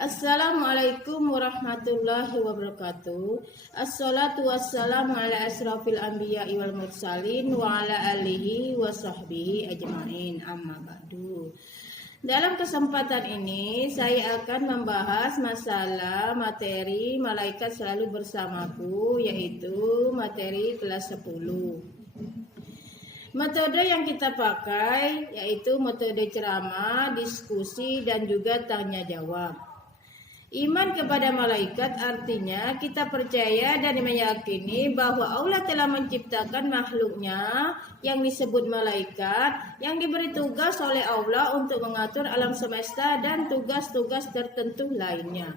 Assalamualaikum warahmatullahi wabarakatuh. Assalatu wassalamu ala asrafil anbiya'i wal mursalin wa ala alihi wa sahbihi ajma'in, amma ba'du. Dalam kesempatan ini saya akan membahas masalah materi malaikat selalu bersamaku, yaitu materi kelas 10. Metode yang kita pakai yaitu metode ceramah, diskusi, dan juga tanya jawab. Iman kepada malaikat artinya kita percaya dan meyakini bahwa Allah telah menciptakan makhluknya yang disebut malaikat, yang diberi tugas oleh Allah untuk mengatur alam semesta dan tugas-tugas tertentu lainnya.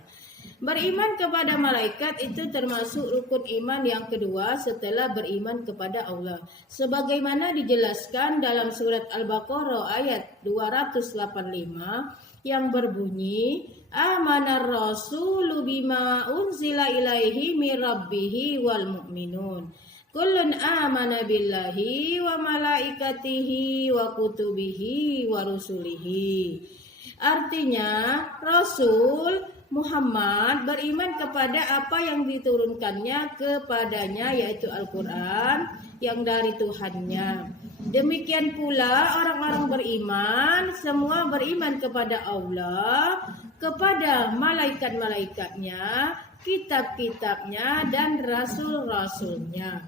Beriman kepada malaikat itu termasuk rukun iman yang kedua setelah beriman kepada Allah, sebagaimana dijelaskan dalam surat Al-Baqarah ayat 285 yang berbunyi, Amanar rasulu bima unzila ilaihi mir rabbihi wal mu'minun kullun amana billahi wa malaikatihi wa kutubihi wa rusulihi. Artinya, Rasul Muhammad beriman kepada apa yang diturunkannya kepadanya, yaitu Al-Quran yang dari Tuhannya. Demikian pula orang-orang beriman, semua beriman kepada Allah, kepada malaikat-malaikatnya, kitab-kitabnya, dan rasul-rasulnya.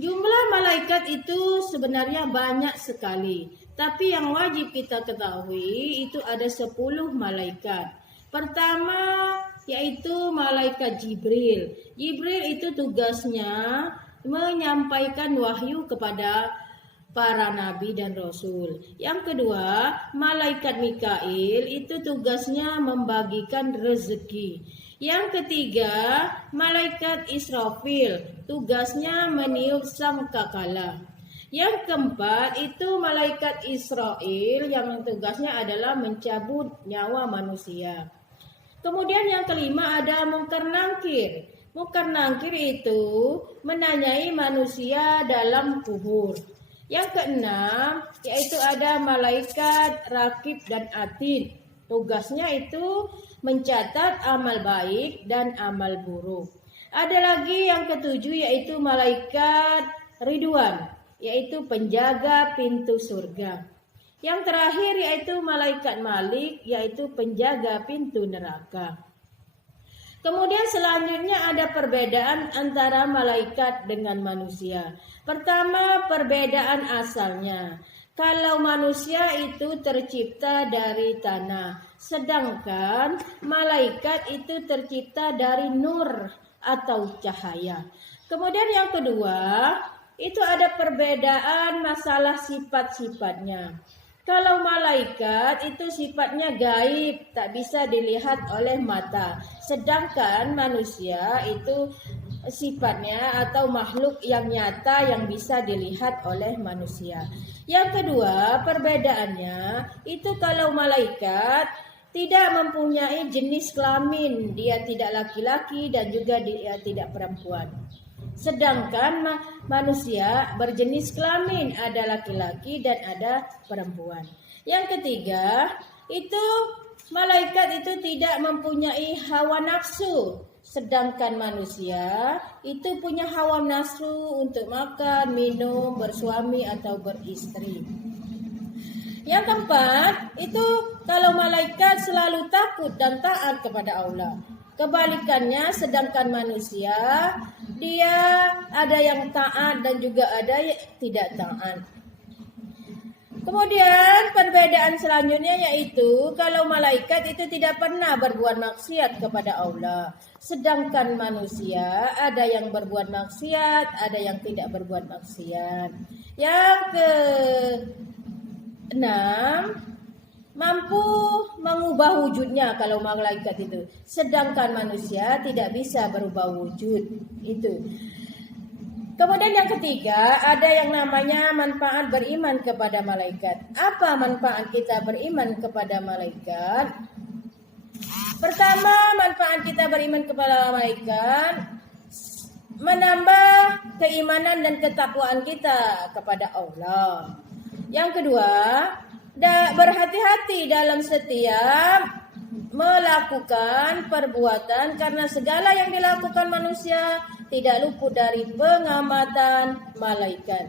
Jumlah malaikat itu sebenarnya banyak sekali, tapi yang wajib kita ketahui itu ada 10 malaikat. Pertama yaitu malaikat Jibril. Jibril itu tugasnya menyampaikan wahyu kepada para nabi dan rasul. Yang kedua, malaikat Mikail itu tugasnya membagikan rezeki. Yang ketiga, malaikat Israfil tugasnya meniup sangkakala. Yang keempat itu malaikat Israel yang tugasnya adalah mencabut nyawa manusia. Kemudian yang kelima ada Munkar Nakir. Munkar Nakir itu menanyai manusia dalam kubur. Yang keenam yaitu ada malaikat Rakib dan Atid. Tugasnya itu mencatat amal baik dan amal buruk. Ada lagi yang ketujuh yaitu malaikat Ridwan, yaitu penjaga pintu surga. Yang terakhir yaitu malaikat Malik, yaitu penjaga pintu neraka. Kemudian selanjutnya ada perbedaan antara malaikat dengan manusia. Pertama, perbedaan asalnya. Kalau manusia itu tercipta dari tanah, sedangkan malaikat itu tercipta dari nur atau cahaya. Kemudian yang kedua, itu ada perbedaan masalah sifat-sifatnya. Kalau malaikat itu sifatnya gaib, tak bisa dilihat oleh mata. Sedangkan manusia itu sifatnya atau makhluk yang nyata yang bisa dilihat oleh manusia. Yang kedua, perbedaannya itu kalau malaikat tidak mempunyai jenis kelamin, dia tidak laki-laki dan juga dia tidak perempuan. Sedangkan manusia berjenis kelamin, ada laki-laki dan ada perempuan. Yang ketiga, itu malaikat itu tidak mempunyai hawa nafsu. Sedangkan manusia itu punya hawa nafsu untuk makan, minum, bersuami atau beristri. Yang keempat, itu kalau malaikat selalu takut dan taat kepada Allah. Kebalikannya, sedangkan manusia dia ada yang taat dan juga ada yang tidak taat. Kemudian perbedaan selanjutnya yaitu kalau malaikat itu tidak pernah berbuat maksiat kepada Allah. Sedangkan manusia ada yang berbuat maksiat, ada yang tidak berbuat maksiat. Yang keenam, mampu mengubah wujudnya kalau malaikat itu. Sedangkan manusia tidak bisa berubah wujud. Itu. Kemudian yang ketiga, ada yang namanya manfaat beriman kepada malaikat. Apa manfaat kita beriman kepada malaikat? Pertama, manfaat kita beriman kepada malaikat menambah keimanan dan ketakwaan kita kepada Allah. Yang kedua, berhati-hati dalam setiap melakukan perbuatan karena segala yang dilakukan manusia tidak luput dari pengamatan malaikat.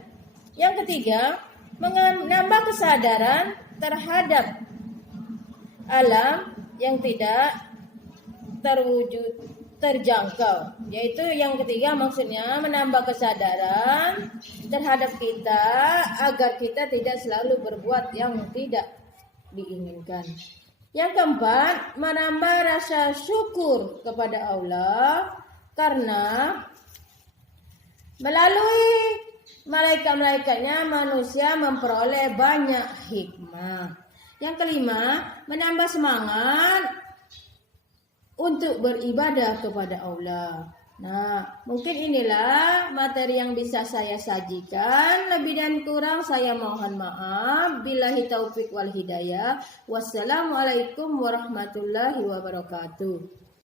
Yang ketiga, menambah kesadaran terhadap alam yang tidak terjangkau, yaitu yang ketiga maksudnya menambah kesadaran terhadap kita agar kita tidak selalu berbuat yang tidak diinginkan. Yang keempat, menambah rasa syukur kepada Allah karena melalui malaikat-malaikatnya manusia memperoleh banyak hikmah. Yang kelima, menambah semangat untuk beribadah kepada Allah. Nah, mungkin inilah materi yang bisa saya sajikan. Lebih dan kurang saya mohon maaf. Billahi taufik wal hidayah. Wassalamualaikum warahmatullahi wabarakatuh.